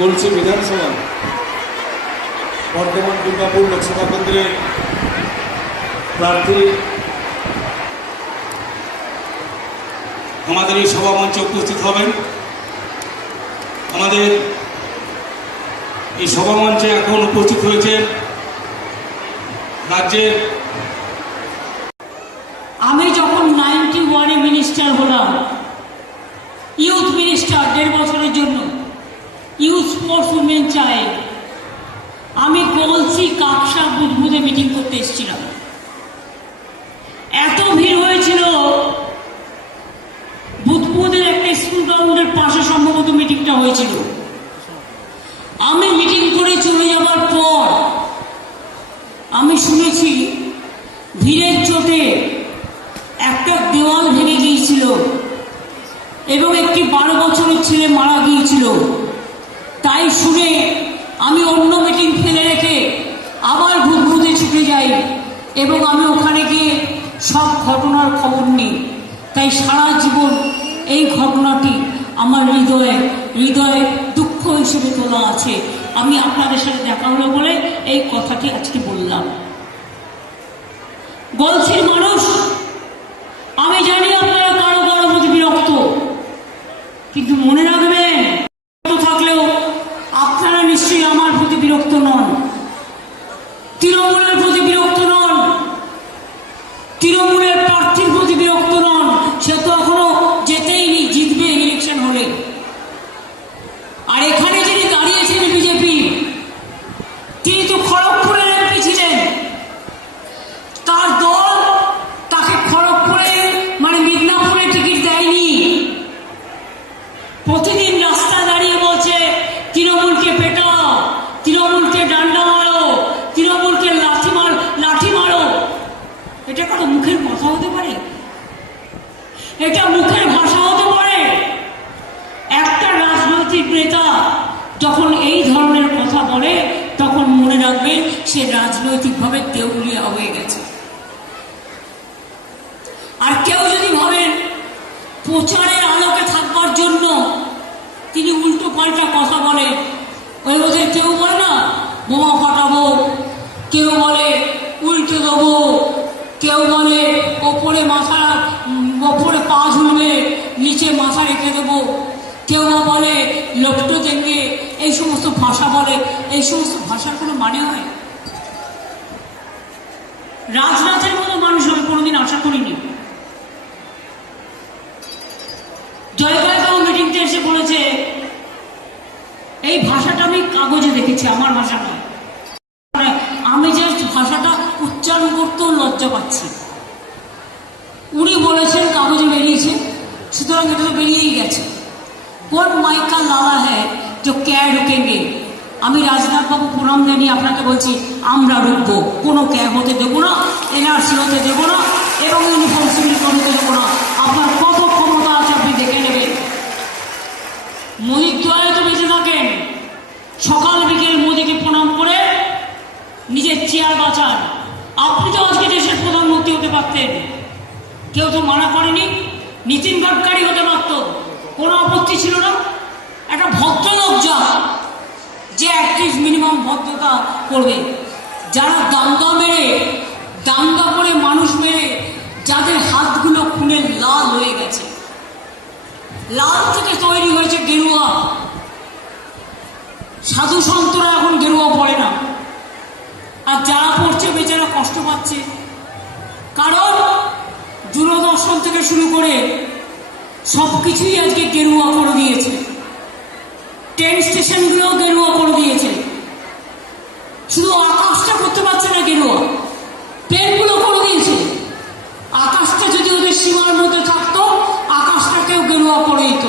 বলছি বিধানসভা, বর্ধমান দুর্গাপুর লোকসভা কেন্দ্রের প্রার্থী আমাদের এই সভা মঞ্চে উপস্থিত হবেন। আমাদের এই সভা মঞ্চে এখন উপস্থিত হয়েছে রাজ্যের আমি যখন নাইনটি ওয়ানে মিনিস্টার হলাম ইউথ মিনিস্টার দেড় বছরের জন্য ইউথ স্পোর্টস উইমেন চাই আমি গলসি কাকসা বুধবুধে মিটিং করতে এসেছিলাম। এত ভিড় হয়েছিল বুধবুধের একটা স্কুল গ্রাউন্ডের পাশে সম্ভবত মিটিংটা হয়েছিল। আমি মিটিং করে চলে যাওয়ার পর, আমি শুনেছি, ভিড়ের চোটে একটা দেওয়াল ভেঙে গিয়েছিল এবং একটি বারো বছরের ছেলে মারা গিয়েছিল। তাই শুনে আমি অন্য মিটিং ফেলে রেখে আবার ঘুরঘুরে ছুটে যাই এবং আমি ওখানে গিয়ে সব ঘটনার খবর নিই। তাই সারা জীবন এই ঘটনাটি আমার হৃদয়ে হৃদয়ে দুঃখ হিসেবে তোলা আছে। আমি আপনাদের সাথে দেখা হলো বলে এই কথাটি আজকে বললাম। গলসির মানুষ, আমি জানি আপনারা কারও কারও প্রতি বিরক্ত, কিন্তু মনে রাখবেন বিরক্ত থাকলেও আপনারা নিশ্চয়ই আমার প্রতি বিরক্ত নন তৃণমূলের প্রতি বিরক্ত নন তৃণমূলের প্রার্থীর প্রতি বিরক্ত নন সে তো এখনও যেতেই নি জিতবে ইলেকশন হলে আর এখানে যিনি দাঁড়িয়েছেন বিজেপি তিনি তো খড়গপুরের এমপি ছিলেন তার দল তাকে খড়গপুরে মানে মিদনাপুরে টিকিট দেয়নি প্রতিদিন রাস্তায় দাঁড়িয়ে বলছে তৃণমূলকে পেটাও তৃণমূলকে ডান্ডা মারো তৃণমূলকে লাঠি মার লাঠি মারো এটা কত মুখের কথা হতে পারে এটা মুখের ভাষা হতে পারে। একটা রাজনৈতিক নেতা যখন এই ধরনের কথা বলে, তখন মনে রাখবেন সে রাজনৈতিকভাবে দেউলিয়া হয়ে গেছে। আর কেউ যদি ভাবেন প্রচারের আলোকে থাকবার জন্য তিনি উল্টো পাল্টা কথা বলে ওই ওদের কেউ বলে না, বোমা ফাটাবো। কেউ বলে উল্টে দেবো কেউ বলে ওপরে মাথা উম, ওপরে পা ঝুলবে নিচে মাথা রেখে দেবো। কেউ বা বলে লোকটো দেঙ্গে এই সমস্ত ভাষা বলে। এই সমস্ত ভাষার কোনো মানে হয়? রাজনাথের মতো মানুষ আমি কোনোদিন আশা করিনি। জয়গাইবাবু মিটিংতে এসে বলেছে, এই ভাষাটা আমি কাগজে দেখেছি, আমার ভাষা নয় আমি যে ভাষাটা উচ্চারণ করতেও লজ্জা পাচ্ছি। উনি বলেছেন, কাগজে বেরিয়েছে। সুতরাং এটা তো বেরিয়েই গেছে। কোন মাইকা লালা হ্যাঁ যে ক্যা ঢুকেঙ্গে? আমি রাজনাথবাবু প্রণাম জানিয়ে আপনাকে বলছি, আমরা ঢুকবো। কোনো ক্যাব হতে দেবো না, এনআরসি হতে দেবো না, এবং ইউনিফর্ম সিভিল কোড দেবো না। আপনার কত ক্ষমতা আছে আপনি দেখে নেবেন। মোদির দোয়ারে তো বেঁচে থাকেন। সকাল বিকেল মোদিকে প্রণাম করে নিজের চেয়ার বাঁচান। আপনি তো আজকে দেশের প্রধানমন্ত্রী হতে পারতেন। কেউ তো মানা করেনি। নীতিন গডকারি হতে পারত। কোনো আপত্তি ছিল না। একটা ভদ্রলোক যা, যে অ্যাটলিস্ট মিনিমাম ভদ্রতা করবে। যারা দাঙ্গা মেরে, দাঙ্গা করে মানুষ মেরে, যাদের হাতগুলো খুনে লাল হয়ে গেছে। লাল থেকে তৈরি হয়েছে গেরুয়া। সাধু সন্তরা এখন গেরুয়া পড়ে না। আর যারা পড়ছে, বেচারা কষ্ট পাচ্ছে। কারণ দূরদর্শন থেকে শুরু করে সব কিছুই আজকে গেরুয়া করে দিয়েছে। ট্রেন স্টেশনগুলো গেরুয়া করে দিয়েছে। শুধু আকাশটা করতে পারছে না গেরুয়া ট্রেনগুলো করে দিয়েছে। আকাশটা যদি ওদের সীমার মধ্যে থাকতো, আকাশটাকেও গেরুয়া করে দিত।